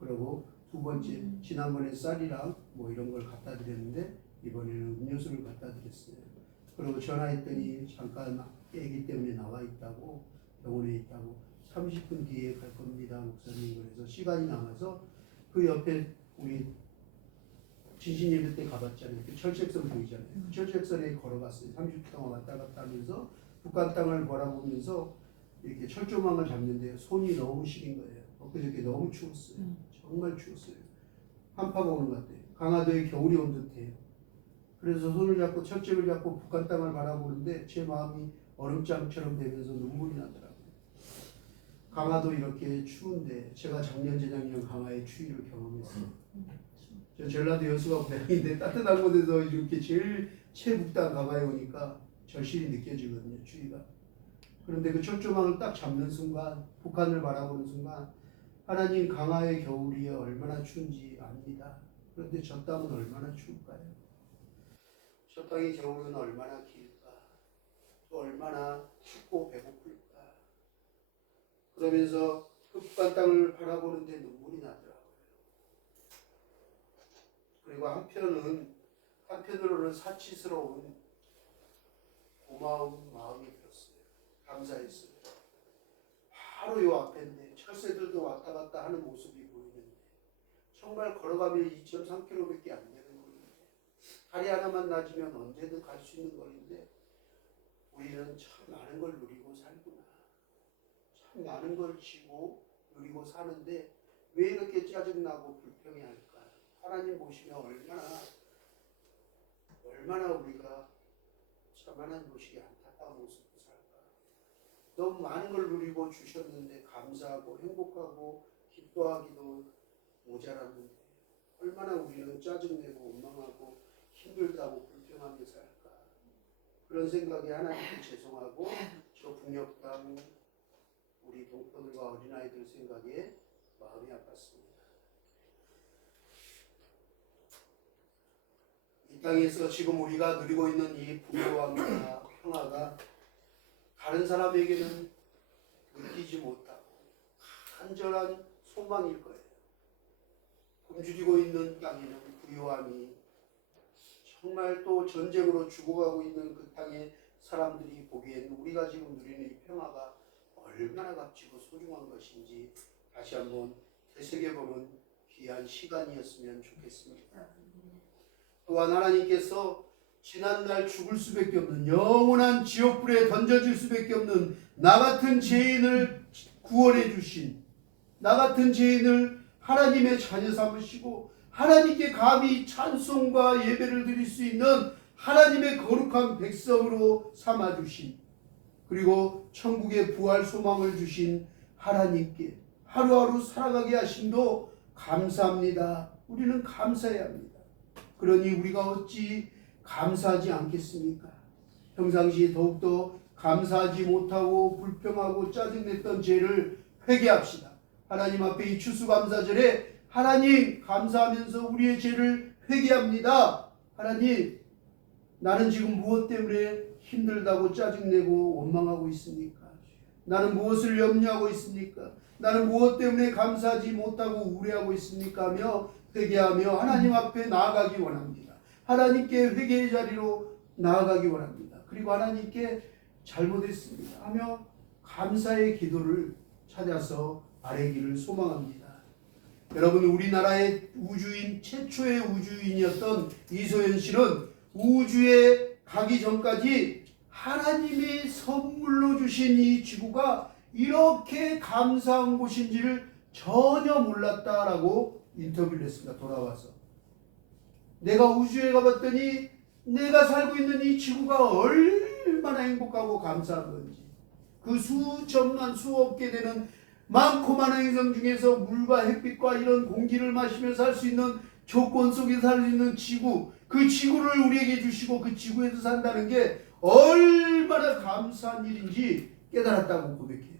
그리고 두 번째 지난번에 쌀이랑 뭐 이런 걸 갖다 드렸는데 이번에는 음료수를 갖다 드렸어요. 그리고 전화했더니 잠깐 애기 때문에 나와 있다고 병원에 있다고 30분 뒤에 갈 겁니다 목사님. 그래서 시간이 남아서 그 옆에 우리 진신 예배 때 가봤잖아요. 그 철책선 보이잖아요. 그 철책선에 걸어갔어요. 30분 동안 왔다 갔다 하면서 북한 땅을 바라보면서 이렇게 철조망을 잡는데 손이 너무 시린 거예요. 엊그저께 너무 추웠어요. 정말 추웠어요. 한파가 오는 것 같아요. 강화도에 겨울이 온 듯해요. 그래서 손을 잡고 철책을 잡고 북한 땅을 바라보는데 제 마음이 얼음장처럼 되면서 눈물이 나더라고요. 강화도 이렇게 추운데 제가 작년 재작년 강화의 추위를 경험했어요. 저 전라도 여수가 고향인데 따뜻한 곳에서 이렇게 제일 최북단 강화에 오니까 절실히 느껴지거든요. 추위가. 그런데 그 철조망을 딱 잡는 순간 북한을 바라보는 순간 하나님 강화의 겨울이 얼마나 추운지 압니다. 그런데 저 땅은 얼마나 추울까요? 저 땅의 겨울은 얼마나 길까? 또 얼마나 춥고 배고플까? 그러면서 그 북한 땅을 바라보는데 눈물이 나더라고요. 그리고 한편으로는 사치스러운 고마운 마음이 들었어요. 감사했어요. 바로 요 앞인데 철새들도 왔다 갔다 하는 모습이 보이는데 정말 걸어가면 2.3km밖에 안 되는 거리인데 다리 하나만 낮으면 언제든 갈 수 있는 거리인데 우리는 참 많은 걸 누리고 살구나. 참 많은 걸 지고 누리고 사는데 왜 이렇게 짜증나고 불평해할까? 하나님 보시면 얼마나 우리가 참 하나님 보시기에 안타까운 모습으로 살까? 너무 많은 걸 누리고 주셨는데 감사하고 행복하고 기뻐하기도 모자랐는데 얼마나 우리는 짜증내고 원망하고 힘들다고 불평하며 살까? 그런 생각에 하나님께 죄송하고 저 북녘 땅 우리 동포들과 어린아이들 생각에 마음이 아팠습니다. 이 땅에서 지금 우리가 누리고 있는 이 부유함과 평화가 다른 사람에게는 느끼지 못하고 간절한 소망일 거예요. 굶주리고 있는 땅에는 부유함이 정말 또 전쟁으로 죽어가고 있는 그 땅의 사람들이 보기에는 우리가 지금 누리는 이 평화가 얼마나 값지고 소중한 것인지 다시 한번 되새겨보는 귀한 시간이었으면 좋겠습니다. 또한 하나님께서 지난날 죽을 수밖에 없는 영원한 지옥불에 던져질 수밖에 없는 나 같은 죄인을 구원해 주신 나 같은 죄인을 하나님의 자녀 삼으시고 하나님께 감히 찬송과 예배를 드릴 수 있는 하나님의 거룩한 백성으로 삼아주신 그리고 천국의 부활 소망을 주신 하나님께 하루하루 살아가게 하심도 감사합니다. 우리는 감사해야 합니다. 그러니 우리가 어찌 감사하지 않겠습니까? 평상시에 더욱더 감사하지 못하고 불평하고 짜증냈던 죄를 회개합시다. 하나님 앞에 이 추수감사절에 하나님 감사하면서 우리의 죄를 회개합니다. 하나님 나는 지금 무엇 때문에 힘들다고 짜증내고 원망하고 있습니까? 나는 무엇을 염려하고 있습니까? 나는 무엇 때문에 감사하지 못하고 우울해하고 있습니까? 하며 회개하며 하나님 앞에 나아가기 원합니다. 하나님께 회개의 자리로 나아가기 원합니다. 그리고 하나님께 잘못했습니다 하며 감사의 기도를 찾아서 아뢰기를 소망합니다. 여러분, 우리나라의 우주인 최초의 우주인이었던 이소연 씨는 우주에 가기 전까지 하나님이 선물로 주신 이 지구가 이렇게 감사한 곳인지를 전혀 몰랐다라고 인터뷰를 했습니다. 돌아와서 내가 우주에 가봤더니 내가 살고 있는 이 지구가 얼마나 행복하고 감사한 건지, 그 수천만 수억 개 되는 많고 많은 행성 중에서 물과 햇빛과 이런 공기를 마시며 살 수 있는 조건 속에 살 수 있는 지구, 그 지구를 우리에게 주시고 그 지구에서 산다는 게 얼마나 감사한 일인지 깨달았다고 고백해요.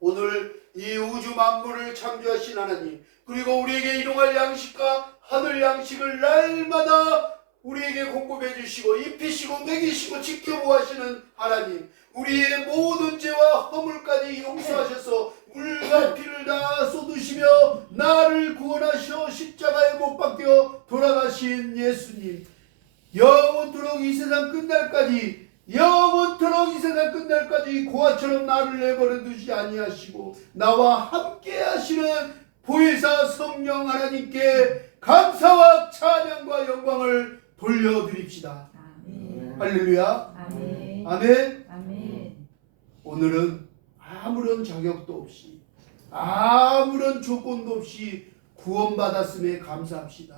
오늘 이 우주 만물을 창조하신 하나님, 그리고 우리에게 일용할 양식과 하늘 양식을 날마다 우리에게 공급해 주시고 입히시고 먹이시고 지켜보시는 하나님, 우리의 모든 죄와 허물까지 용서하셔서 물과 피를 다 쏟으시며 나를 구원하셔 십자가에 못 박혀 돌아가신 예수님, 영원토록 이 세상 끝날까지, 영원토록 이 세상 끝날까지 고아처럼 나를 내버려 두지 아니하시고 나와 함께 하시는 보혜사 성령 하나님께 감사와 찬양과 영광을 돌려드립시다. 아멘. 할렐루야. 아멘. 아멘. 아멘. 오늘은 아무런 자격도 없이 아무런 조건도 없이 구원받았음에 감사합시다.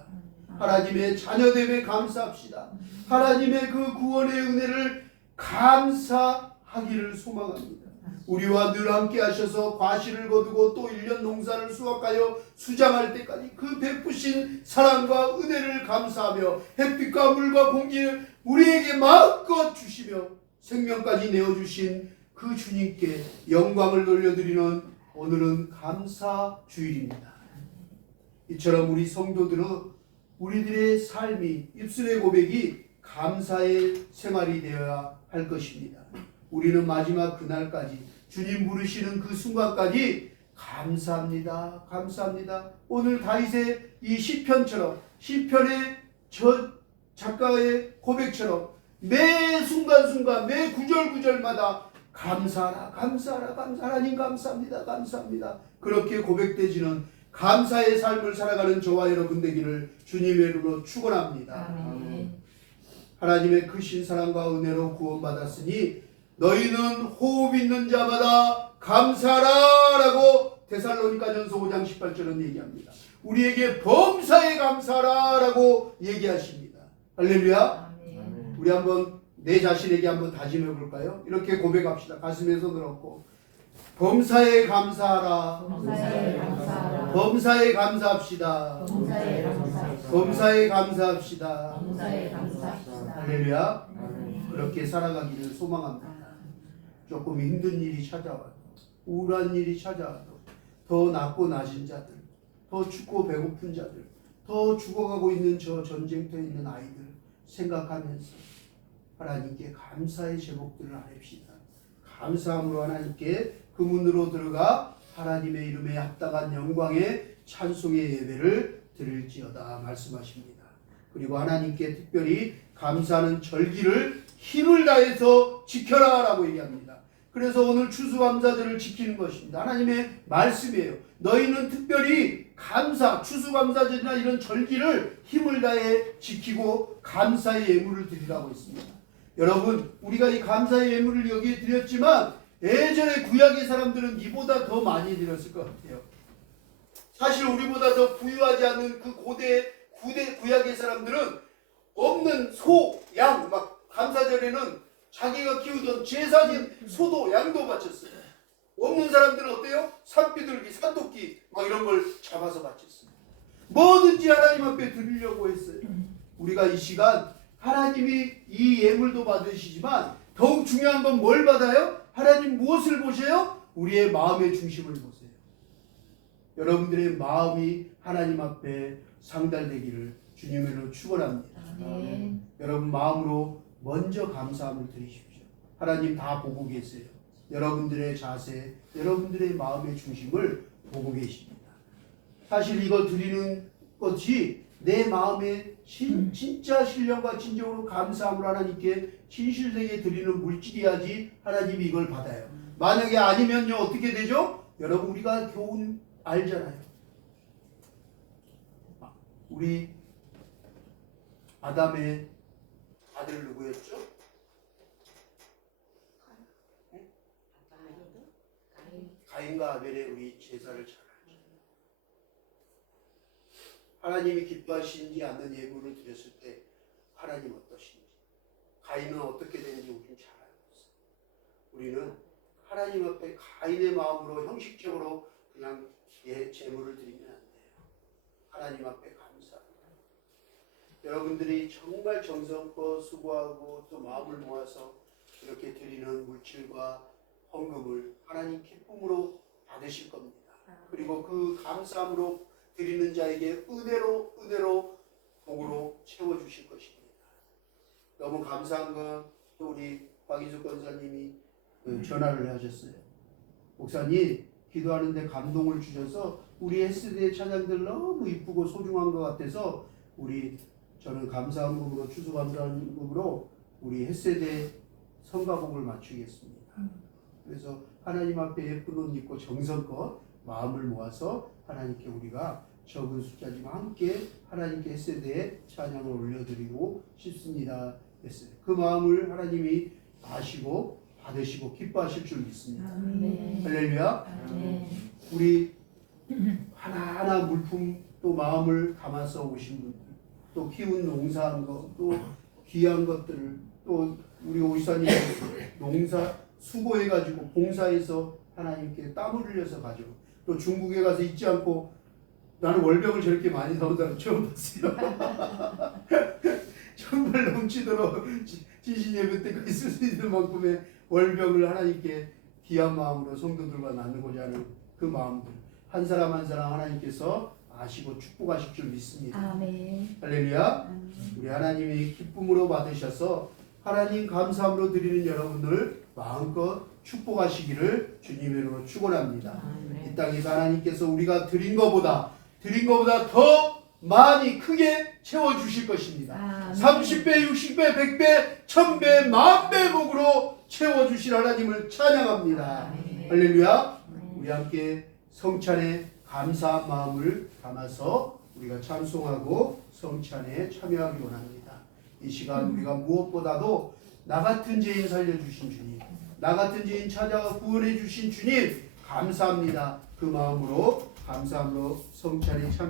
하나님의 자녀됨에 감사합시다. 하나님의 그 구원의 은혜를 감사하기를 소망합니다. 우리와 늘 함께 하셔서 과실을 거두고 또 1년 농사를 수확하여 수장할 때까지 그 베푸신 사랑과 은혜를 감사하며 햇빛과 물과 공기를 우리에게 마음껏 주시며 생명까지 내어주신 그 주님께 영광을 돌려드리는 오늘은 감사 주일입니다. 이처럼 우리 성도들은 우리들의 삶이, 입술의 고백이 감사의 생활이 되어야 할 것입니다. 우리는 마지막 그날까지, 주님 부르시는 그 순간까지 감사합니다. 감사합니다. 오늘 다윗의 이 시편처럼, 시편의 저 작가의 고백처럼 매 순간순간, 매 구절구절마다 감사하라, 감사하라, 감사하라, 하나님 감사합니다, 감사합니다. 그렇게 고백되지는 감사의 삶을 살아가는 저와 여러분 되기를 주님의 이름으로 축원합니다. 아멘. 하나님의 크신 사랑과 은혜로 구원받았으니 너희는 호흡 있는 자마다 감사하라 라고 데살로니가전서 5장 18절은 얘기합니다. 우리에게 범사에 감사하라 라고 얘기하십니다. 할렐루야. 아멘. 우리 한번 내 자신에게 한번 다짐해 볼까요? 이렇게 고백합시다. 가슴에 손을 얹고 범사에 감사하라. 범사에 감사하라. 범사에 감사합시다. 범사에 감사합시다. 범사에 감사합시다. 범사에 감사합시다. 할렐루야. 아멘. 그렇게 살아가기를 소망합니다. 조금 힘든 일이 찾아와도, 우울한 일이 찾아와도, 더 낮고 낮은 자들, 더 춥고 배고픈 자들, 더 죽어가고 있는 저 전쟁터에 있는 아이들 생각하면서 하나님께 감사의 제목들을 아뢰시다. 감사함으로 하나님께 그 문으로 들어가 하나님의 이름에 합당한 영광의 찬송의 예배를 드릴지어다 말씀하십니다. 그리고 하나님께 특별히 감사하는 절기를 힘을 다해서 지켜라 라고 얘기합니다. 그래서 오늘 추수감사절을 지키는 것입니다. 하나님의 말씀이에요. 너희는 특별히 감사, 추수감사절이나 이런 절기를 힘을 다해 지키고 감사의 예물을 드리라고 했습니다. 여러분, 우리가 이 감사의 예물을 여기에 드렸지만 예전에 구약의 사람들은 이보다 더 많이 드렸을 것 같아요. 사실 우리보다 더 부유하지 않은 그 고대 구약의 사람들은 없는 소, 양, 막 감사절에는 자기가 키우던 제사진 소도 양도 바쳤어요. 없는 사람들은 어때요? 산비둘기, 산토끼 막 이런 걸 잡아서 바쳤어요. 뭐든지 하나님 앞에 드리려고 했어요. 우리가 이 시간 하나님이 이 예물도 받으시지만 더욱 중요한 건 뭘 받아요? 하나님 무엇을 보세요? 우리의 마음의 중심을 보세요. 여러분들의 마음이 하나님 앞에 상달되기를 주님으로 축원합니다. 아멘. 여러분 마음으로 먼저 감사함을 드리십시오. 하나님 다 보고 계세요. 여러분들의 자세, 여러분들의 마음의 중심을 보고 계십니다. 사실 이거 드리는 것이 내 마음의 진짜 신령과 진정으로 감사함을 하나님께 진실되게 드리는 물질이야지 하나님이 이걸 받아요. 만약에 아니면요 어떻게 되죠? 여러분 우리가 교훈 알잖아요. 우리 아담의 아들 누구였죠? 가인과 아벨의 우리 제사를 잘 알죠. 하나님이 기뻐하시지 않는 예물을 드렸을 때 하나님 어떠신지, 가인은 어떻게 되는지 우리는 잘 알고 있어요. 우리는 하나님 앞에 가인의 마음으로 형식적으로 그냥 제물을 드리면 안 돼요. 하나님 앞에 감사합니다. 여러분들이 정말 정성껏 수고하고 또 마음을 모아서 이렇게 드리는 물질과 헌금을 하나님 기쁨으로 받으실 겁니다. 그리고 그 감사함으로 드리는 자에게 은혜로 복으로 채워주실 것입니다. 너무 감사한 건 또 우리 박인숙 권사님이 전화를 하셨어요. 목사님 기도하는데 감동을 주셔서 우리 S대의 찬양들 너무 이쁘고 소중한 것 같아서 저는 감사함으로 추수감사함으로 우리 햇세대 성가복을 맞추겠습니다. 그래서 하나님 앞에 예쁜 옷 입고 정성껏 마음을 모아서 하나님께 우리가 적은 숫자지만 함께 하나님께 햇세대에 찬양을 올려드리고 싶습니다. 했어요. 그 마음을 하나님이 아시고 받으시고 기뻐하실 줄 믿습니다. 할렐루야. 우리 하나하나 물품 또 마음을 담아서 오신 분들, 또 키운 농사한 것, 또 귀한 것들을 또 우리 오이사님 농사 수고해가지고 봉사해서 하나님께 땀을 흘려서 가지고 또 중국에 가서 잊지 않고 나는 월병을 저렇게 많이 나온다는 처음 봤어요. 정말 넘치도록 진신 예배 때까지 쓸 수 있는 만큼의 월병을 하나님께 귀한 마음으로 성도들과 나누고자 하는 그 마음들 한 사람 한 사람 하나님께서 아시고 축복하실 줄 믿습니다. 아멘. 할렐루야. 우리 하나님이 기쁨으로 받으셔서 하나님 감사함으로 드리는 여러분들 마음껏 축복하시기를 주님의 이름으로 축원합니다. 이 땅에서 하나님께서 우리가 드린 것보다 더 많이 크게 채워주실 것입니다. 30배, 60배, 100배, 1000배, 만배 복으로 채워주실 하나님을 찬양합니다. 할렐루야. 우리 함께 성찬에 감사한 마음을 담아서 우리가 찬송하고 성찬에 참여하기 원합니다. 이 시간 우리가 무엇보다도 나 같은 죄인 살려주신 주님, 나 같은 죄인 찾아와 구원해 주신 주님 감사합니다. 그 마음으로 감사함으로 성찬에 참